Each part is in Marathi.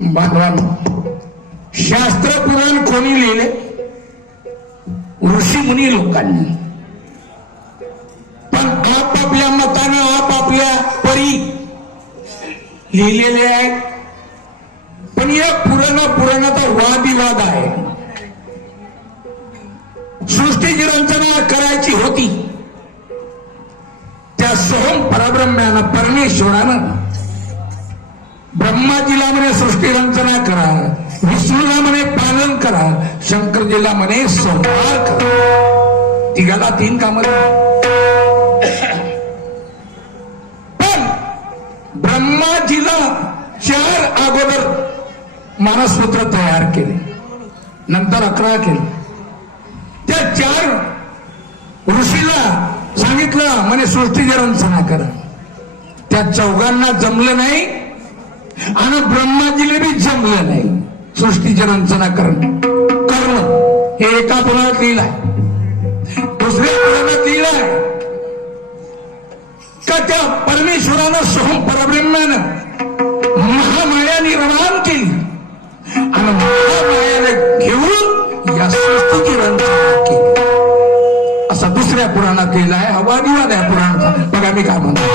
बांधवांनो, शास्त्र पुराण कोणी लिहिले? ऋषी मुनी लोकांनी. पण आपापल्या मतानं आपापल्या परी लिहिलेले आहेत. पण या पुराणाचा वादिवाद आहे. सृष्टीची रचना करायची होती, त्या सोहम परब्रह्म्यानं परमेश्वरानं ब्रह्माजीला म्हणे सृष्टी रचना करा, विष्णूला म्हणे पालन करा, शंकरजीला म्हणे संहार करा. तिघाला 3 कामं. पण ब्रह्माजीला 4 अगोदर मानसपुत्र तयार केले, नंतर 11 केले. त्या 4 ऋषीला सांगितलं म्हणे सृष्टीची रचना करा. त्या 4घांना जमलं नाही आणि ब्रह्माजीला बी जमलं नाही सृष्टीची रचना करणं. हे एका पुराणात लिहिलंय. दुसऱ्या पुराणात लिहिलंय का त्या परमेश्वरानं सोहम परब्रह्म्यानं महामाया निर्माण केली आणि महामायाने घेऊन या सृष्टीची रचना केली, असा दुसऱ्या पुराणात लिहिलाय. हा वादिवाद आहे पुराणाचा. बघा मी काय म्हणतो.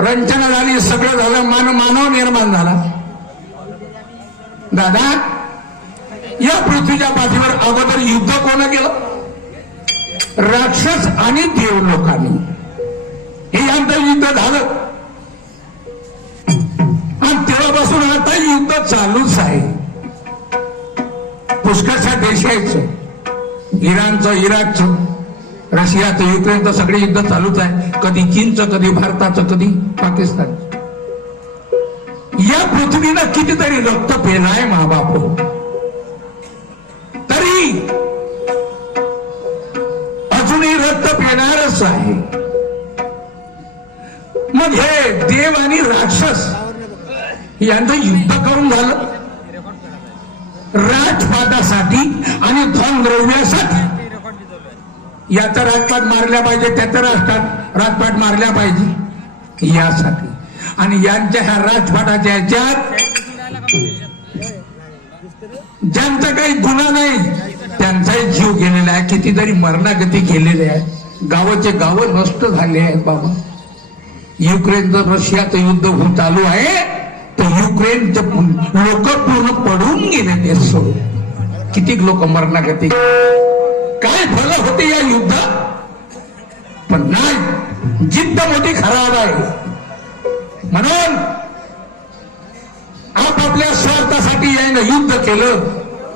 रंजना झाली, सगळं झालं, मानव निर्माण झाला. दादा, या पृथ्वीच्या पाठीवर अगोदर युद्ध कोण केलं? राक्षस आणि देव लोकांनी. हे यांचं युद्ध झालं आणि तेव्हापासून आता युद्ध चालूच आहे. पुष्कळशा देश आहेत, इराणचं, इराकचं, रशियाचं, युक्रेनचं, सगळे युद्ध चालूच आहे. कधी चीनचं, कधी भारताचं, कधी पाकिस्तान. या पृथ्वीनं कितीतरी रक्त पेलाय महाबाप, तरी अजूनही रक्त पेणारच आहे. मग आणि राक्षस यांचं युद्ध करून झालं राजपाटासाठी आणि धन द्रव्यासाठी. याचा राजपाट मारल्या पाहिजे, त्याचा राजपाट मारल्या पाहिजे यासाठी. आणि यांच्या ह्या राजपाटाच्या ह्याच्यात ज्यांचा काही गुन्हा नाही त्यांचाही जीव गेलेला आहे, कितीतरी मरणागती केलेले आहे, गावाचे गाव नष्ट झाले आहेत बाबा. युक्रेनचं रशियाचं युद्ध चालू आहे तर युक्रेनचे लोक पूर्ण पडून गेले ते सोडून. किती लोक मरणागती, काय फळ होते या युद्धात. पण नाही, जिद्द मोठी खराब आहे. म्हणून आपापल्या स्वार्थासाठी यानं युद्ध केलं.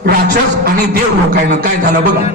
राक्षस आणि देव लोकांना काय झालं बघा.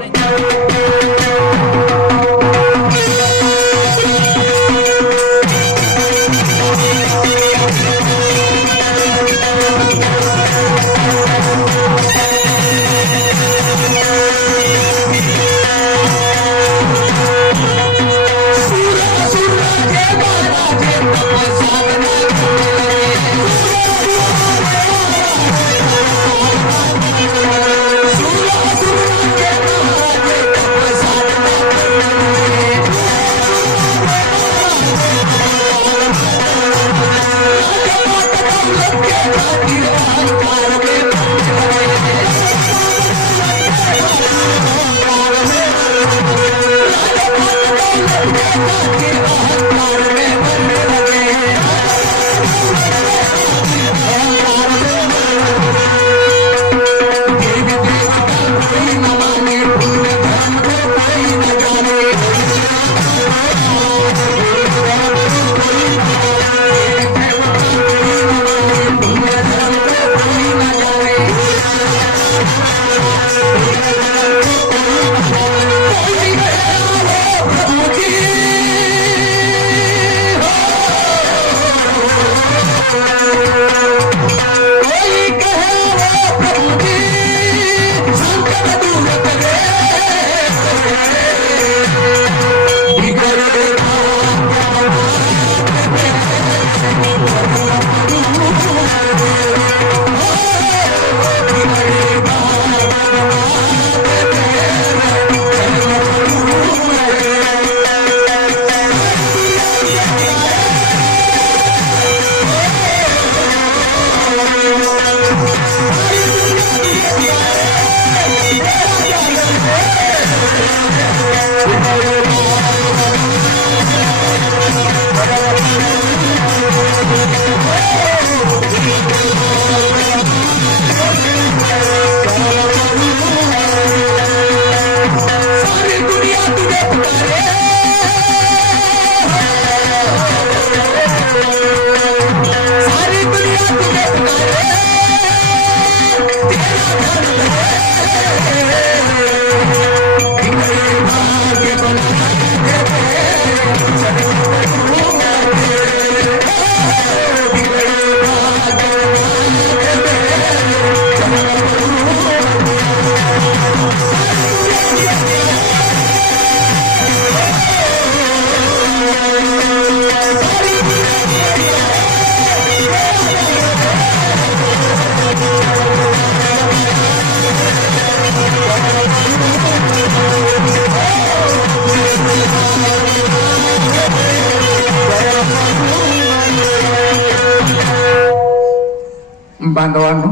बांधवांनो,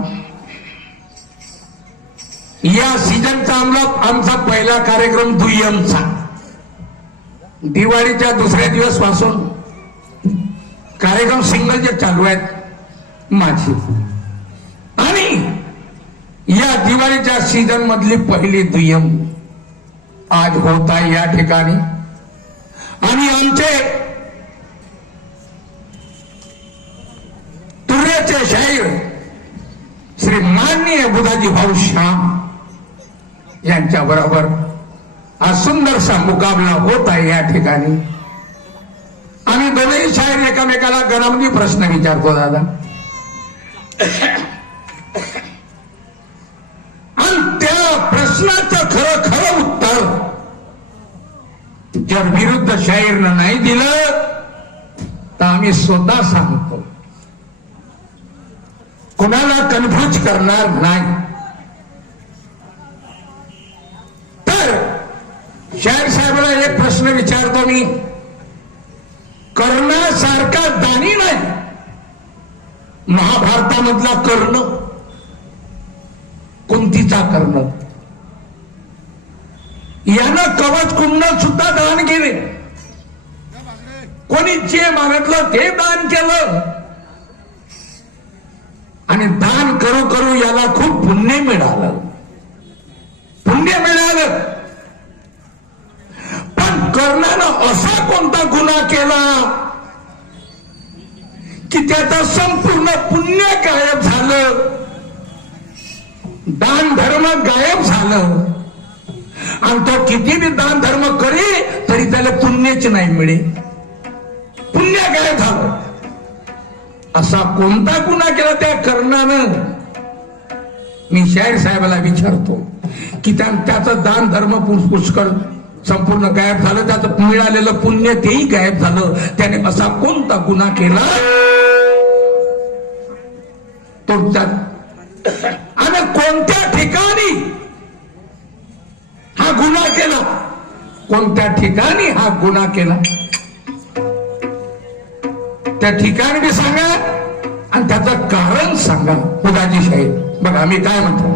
या सीजनचा आमचा पहिला कार्यक्रम दुय्यमचा. दिवाळीच्या दुसऱ्या दिवस पासून कार्यक्रम सिंगल जे चालू आहेत माझी, आणि या दिवाळीच्या सीजन मधली पहिली दुय्यम आज होत आहे या ठिकाणी. आणि आमचे तुर्याचे शाहीर श्री माननीय बुधाजी भाऊ श्याम यांच्या बरोबर हा सुंदरसा मुकाबला होत आहे या ठिकाणी. आम्ही दोनही शाहीर एकामेकाला गणामध्ये प्रश्न विचारतो दादा, आणि त्या प्रश्नाचं खरं खरं उत्तर जर विरुद्ध शाहीरनं नाही दिलं तर आम्ही स्वतः सांगतो कोणाला कन्फ्यूज करणार नाही. तर शाहीर साहेबांना एक प्रश्न विचारतो मी, कर्णासारखा दानी नाही महाभारतामधला कर्ण, कुंतीचा कर्ण. यानं कवच कुंडल सुद्धा दान केले. कोणी जे मागितलं ते दान केलं आणि दान करू करू याला खूप पुण्य मिळालं. पण कर्णानं असा कोणता गुन्हा केला की त्याचं संपूर्ण पुण्य गायब झालं, दान धर्म गायब झालं आणि तो किती बी दान धर्म करे तरी त्याला पुण्यच नाही मिळे, पुण्य गायब झालं. असा कोणता गुन्हा केला त्या कर्णानं? मी शाहीर साहेबाला विचारतो की त्याचं दान धर्म पुष्कळ संपूर्ण गायब झालं, त्याचं मिळालेलं पुण्य तेही गायब झालं. त्याने असा कोणता गुन्हा केला तो आणि कोणत्या ठिकाणी हा गुन्हा केला, कोणत्या ठिकाणी हा गुन्हा केला त्या ठिकाणी बी सांगा आणि त्याचं कारण सांगा. मुलाजी शाहीर बघा मी काय म्हणतो.